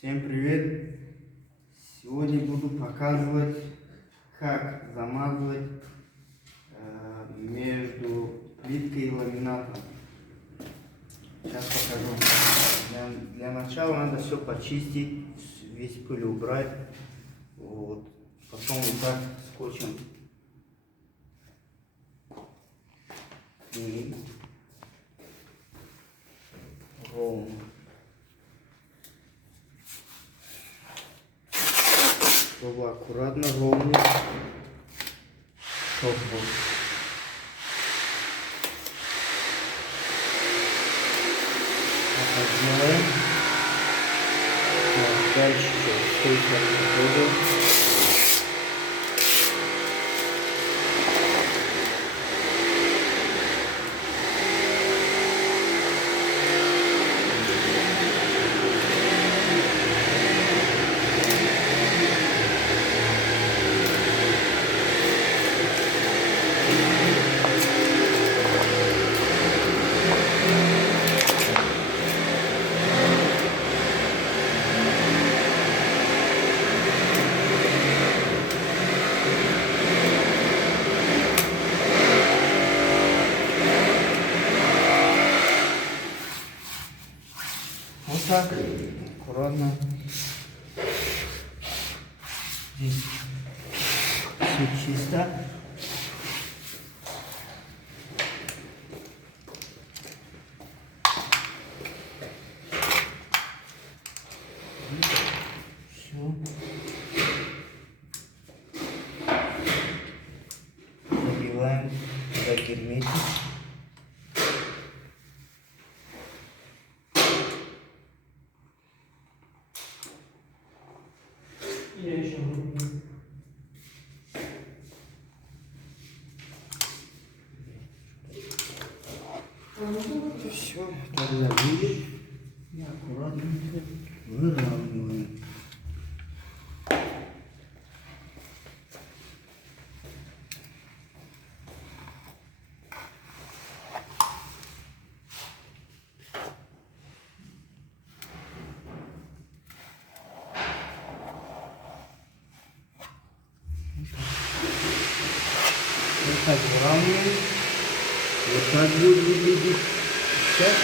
Всем привет! Сегодня буду показывать, как замазывать между плиткой и ламинатом. Сейчас покажу. Для начала надо все почистить, весь пыль убрать. Вот. Потом вот так скотчем и ровно. Чтобы аккуратно, ровно. Вот. Так сделаем. Так, дальше с той стороны тоже. Вот так, аккуратно. Здесь все чисто. Все. Забиваем до герметик. Я еще буду. Все, так забили и аккуратненько выравниваем. Вот так выравниваем. Вот так будет выглядеть. Сейчас.